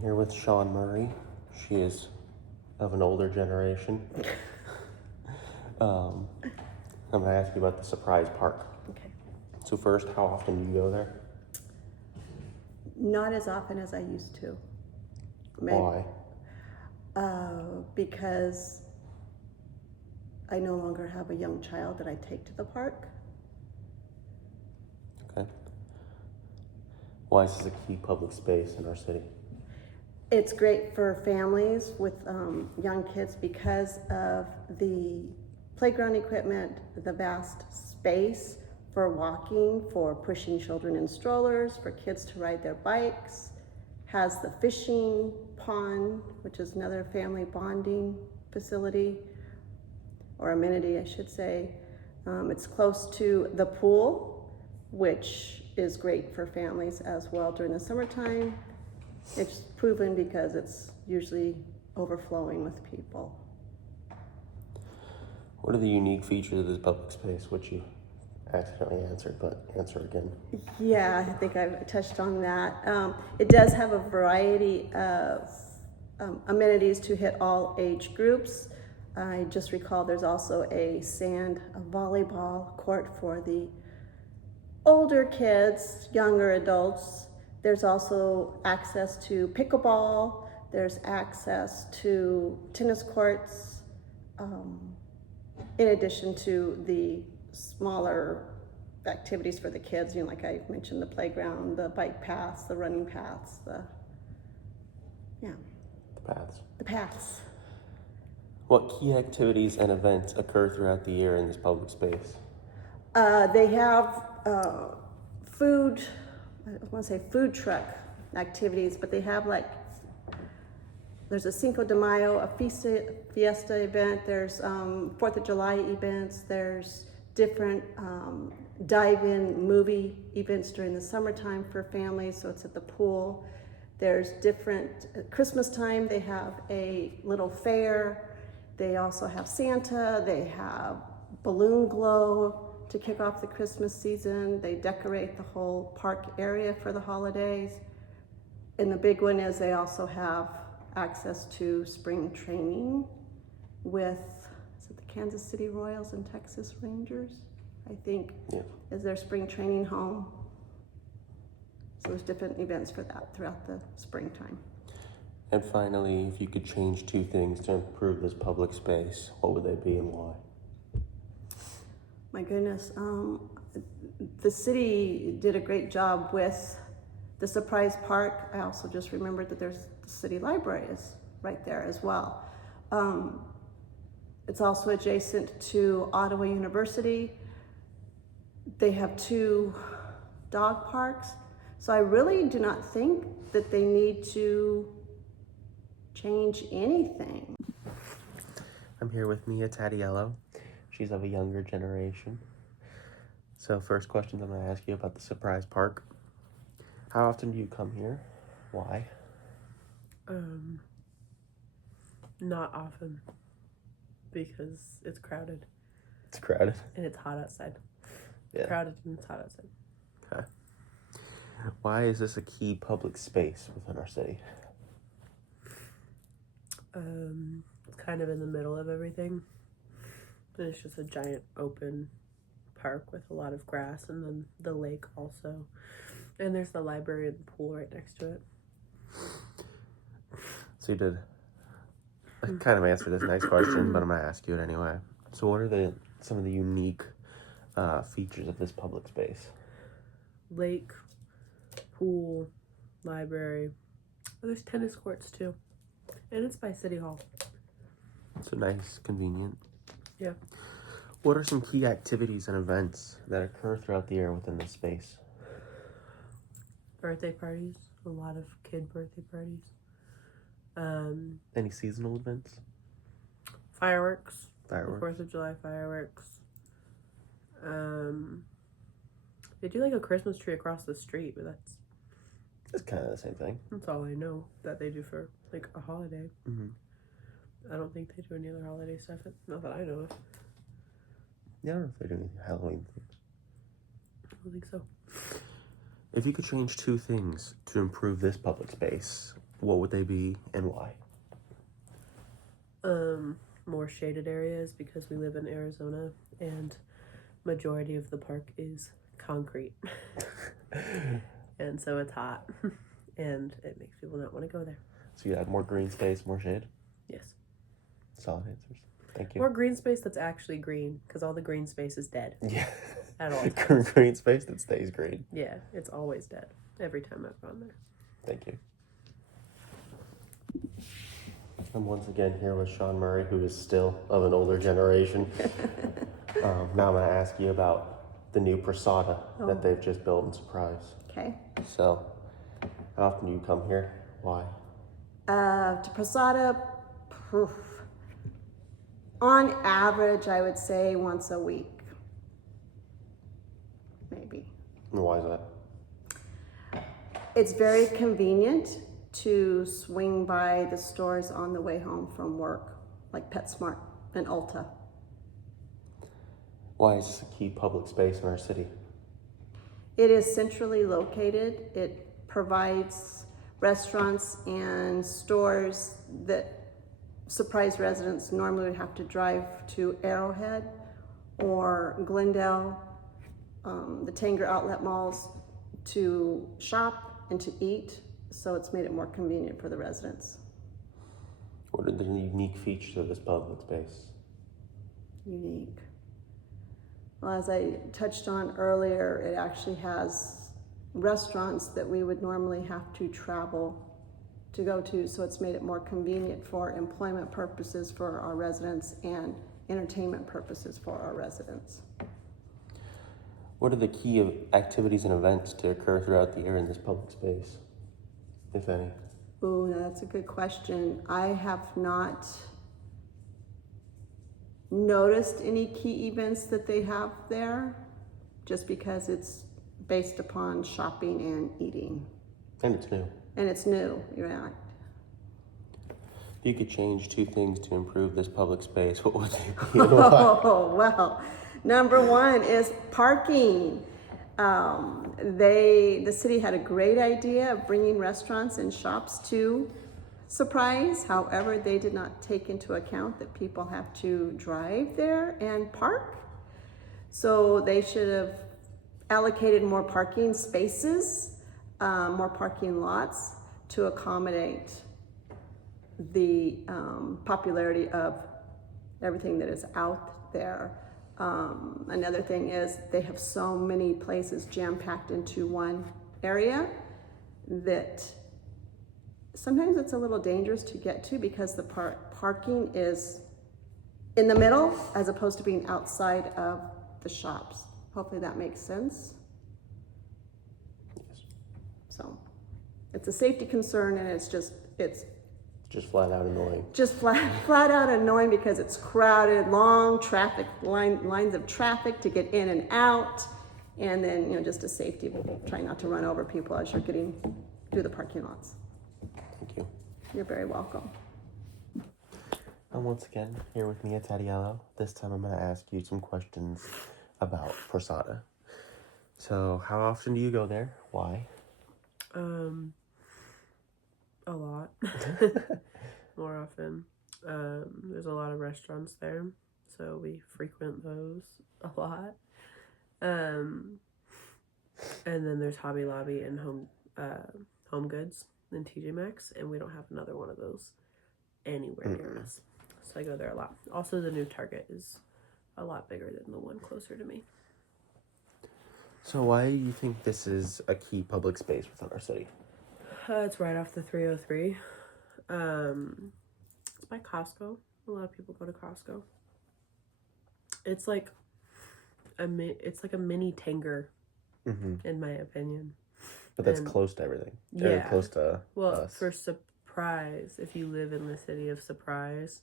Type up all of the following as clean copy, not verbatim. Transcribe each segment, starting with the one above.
here with Sean Murray. She is of an older generation. I'm going to ask you about the Surprise Park. Okay. So first, how often do you go there? Not as often as I used to. Why? Because I no longer have a young child that I take to the park. Okay. Why is this a key public space in our city? It's great for families with young kids because of the playground equipment, the vast space for walking, for pushing children in strollers, for kids to ride their bikes, has the fishing pond, which is another family bonding facility, or amenity, I should say. It's close to the pool, which is great for families as well during the summertime. It's proven because it's usually overflowing with people. What are the unique features of this public space, which you accidentally answered, but answer again? Yeah, I think I've touched on that. It does have a variety of amenities to hit all age groups. I just recall there's also a volleyball court for the older kids, younger adults. There's also access to pickleball. There's access to tennis courts, in addition to the smaller activities for the kids, like I mentioned, the playground, the bike paths, the running paths, The paths. the paths. What key activities and events occur throughout the year in this public space? They have food, I want to say food truck activities, but they have there's a Cinco de Mayo, a fiesta event, there's 4th of July events, there's different dive-in movie events during the summertime for families, so it's at the pool. There's different, at Christmas time, they have a little fair. They also have Santa, they have balloon glow to kick off the Christmas season. They decorate the whole park area for the holidays. And the big one is they also have access to spring training with, is it the Kansas City Royals and Texas Rangers? I think is their spring training home. So there's different events for that throughout the springtime. And finally, if you could change two things to improve this public space, what would they be and why? My goodness, the city did a great job with the Surprise Park. I also just remembered that there's the city library is right there as well. It's also adjacent to Ottawa University. They have 2 dog parks. So I really do not think that they need to change anything. I'm here with Mia Tadiello. She's of a younger generation. So first question I'm going to ask you about the Surprise Park. How often do you come here? Why? Not often, because it's crowded. It's crowded. And it's hot outside. Yeah. Crowded and it's hot outside. Okay. Why is this a key public space within our city? It's kind of in the middle of everything. And it's just a giant open park with a lot of grass, and then the lake also. And there's the library and the pool right next to it. So you did kind of answer this nice question, but I'm going to ask you it anyway. So what are some of the unique features of this public space? Lake, pool, library. Oh, there's tennis courts too. And it's by City Hall. So nice, convenient. Yeah. What are some key activities and events that occur throughout the year within this space? Birthday parties. A lot of kid birthday parties. Any seasonal events? Fireworks. Fireworks. 4th of July fireworks. They do a Christmas tree across the street, but It's kind of the same thing. that's all I know that they do for a holiday. Mm-hmm. I don't think they do any other holiday stuff. Not that I know of. Yeah, I don't know if they're doing Halloween things. I don't think so. If you could change two things to improve this public space, What would they be and why? More shaded areas because we live in Arizona and majority of the park is concrete. And so it's hot and it makes people not want to go there. So you add more green space, more shade? Yes. Solid answers. Thank you. More green space that's actually green because all the green space is dead. Yeah. At all times. Green space that stays green. Yeah, it's always dead every time I've gone there. Thank you. I'm once again here with Sean Murray, who is still of an older generation. Now I'm going to ask you about the new Prasada that they've just built in Surprise. Okay. So, how often do you come here? Why? To Prasada, on average, I would say once a week. Maybe. And why is that? It's very convenient to swing by the stores on the way home from work, like PetSmart and Ulta. Why is this a key public space in our city? It is centrally located. It provides restaurants and stores that Surprise residents normally would have to drive to Arrowhead or Glendale, the Tanger outlet malls, to shop and to eat. So it's made it more convenient for the residents. What are the unique features of this public space? Unique. Well, as I touched on earlier, it actually has restaurants that we would normally have to travel to go to, so it's made it more convenient for employment purposes for our residents and entertainment purposes for our residents. What are the key activities and events to occur throughout the year in this public space, if any? Ooh, that's a good question. I have not noticed any key events that they have there, just because it's based upon shopping and eating. And it's new. And it's new, you're right. If you could change two things to improve this public space, what would they be and why? Oh, well, number one is parking. The city had a great idea of bringing restaurants and shops to Surprise. However, they did not take into account that people have to drive there and park. So they should have allocated more parking spaces, more parking lots to accommodate the popularity of everything that is out there. Another thing is they have so many places jam-packed into one area that sometimes it's a little dangerous to get to because the parking is in the middle as opposed to being outside of the shops. Hopefully that makes sense. Yes. So it's a safety concern, and it's just flat out annoying. Just flat out annoying because it's crowded, long traffic lines of traffic to get in and out, and then just a safety. Try not to run over people as you're getting through the parking lots. Thank you. You're very welcome. And once again, here with me at Tatiello. This time I'm going to ask you some questions about Prasada. So, how often do you go there? Why? A lot. More often. There's a lot of restaurants there, so we frequent those a lot. And then there's Hobby Lobby and Home Goods and TJ Maxx, and we don't have another one of those anywhere near us. So I go there a lot. Also, the new Target is a lot bigger than the one closer to me. So why do you think this is a key public space within our city? It's right off the 303. It's by Costco. A lot of people go to Costco. It's like a mini Tanger, in my opinion. But that's close to everything. Yeah. Close to us. For Surprise, if you live in the city of Surprise,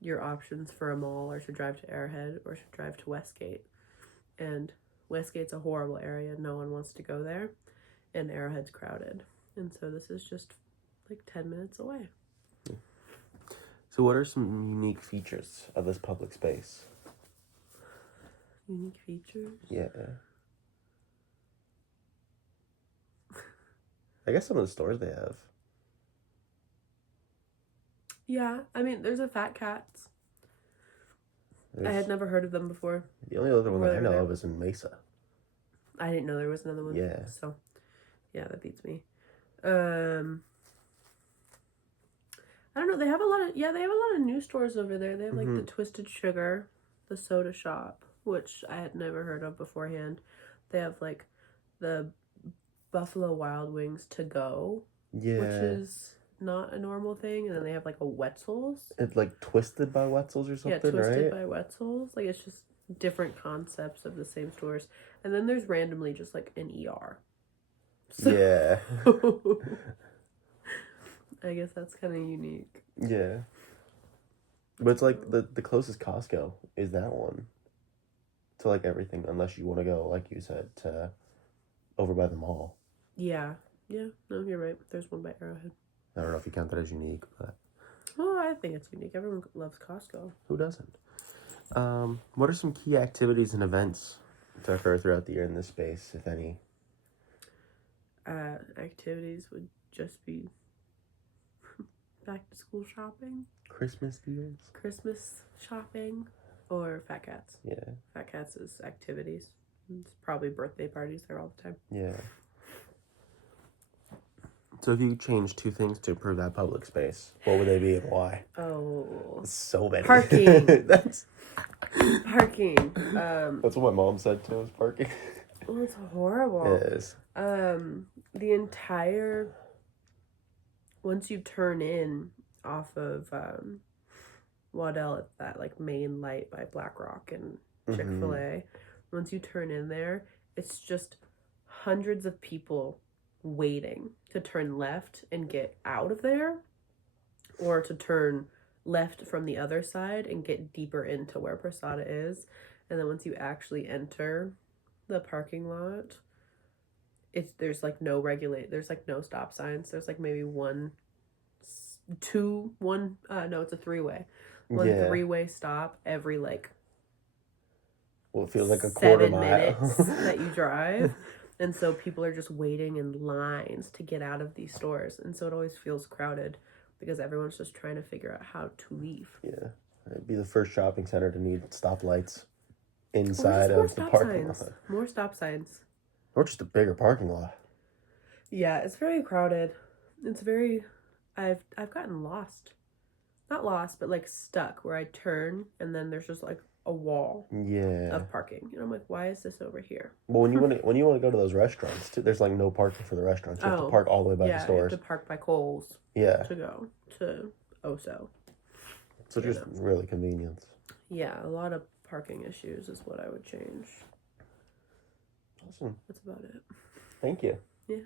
your options for a mall are to drive to Arrowhead or to drive to Westgate. And Westgate's a horrible area. No one wants to go there. And Arrowhead's crowded. And so this is just like 10 minutes away. So what are some unique features of this public space? Unique features? Yeah. I guess some of the stores they have. Yeah, I mean, there's a Fat Cats. I had never heard of them before. The only other one Before that they I were know there. of is in Mesa. I didn't know there was another one. Yeah. So, yeah, that beats me. I don't know. They have a lot of new stores over there. They have like the Twisted Sugar, the soda shop, which I had never heard of beforehand. They have like the Buffalo Wild Wings to go, Yeah. which is not a normal thing. And then they have like a Wetzel's. It's like Twisted by Wetzel's or something, Yeah, Twisted right? by Wetzel's. Like, it's just different concepts of the same stores. And then there's randomly just like an ER. So, Yeah. I guess that's kind of unique. Yeah. But it's like the closest Costco is that one. To like everything, unless you want to go, like you said, to over by the mall. Yeah. Yeah. No, you're right. There's one by Arrowhead. I don't know if you count that as unique, but Oh, I think it's unique. Everyone loves Costco. who doesn't? What are some key activities and events to occur throughout the year in this space, if any? Activities would just be back to school shopping, Christmas deals? Christmas shopping, or Fat Cats. Yeah. Fat Cats is activities. It's probably birthday parties there all the time. Yeah. So if you could change two things to improve that public space, what would they be and why? Oh. So many. Parking. That's Parking. what my mom said too, was parking. Well, it's horrible. It is. The entire, once you turn in off of Waddell at that like main light by Black Rock and Chick-fil-A, once you turn in there, it's just hundreds of people waiting to turn left and get out of there, or to turn left from the other side and get deeper into where Prasada is. And then once you actually enter the parking lot, there's like no stop signs. There's like maybe it's a three-way. One three-way stop every like Well, it feels like a quarter 7 mile. minutes that you drive. And so people are just waiting in lines to get out of these stores. And so it always feels crowded because everyone's just trying to figure out how to leave. Yeah. It'd be the first shopping center to need stoplights inside of the parking lot. More stop signs. Or just a bigger parking lot. Yeah, it's very crowded. It's very... I've gotten lost. Not lost, but like stuck where I turn and then there's just like a wall of parking. And I'm like, why is this over here? Well, when you want to go to those restaurants too, there's like no parking for the restaurants. You have to park all the way by the stores. You have to park by Kohl's. Yeah. To go to Oso. So just really convenience. Yeah, a lot of parking issues is what I would change. Awesome. That's about it. Thank you. Yeah.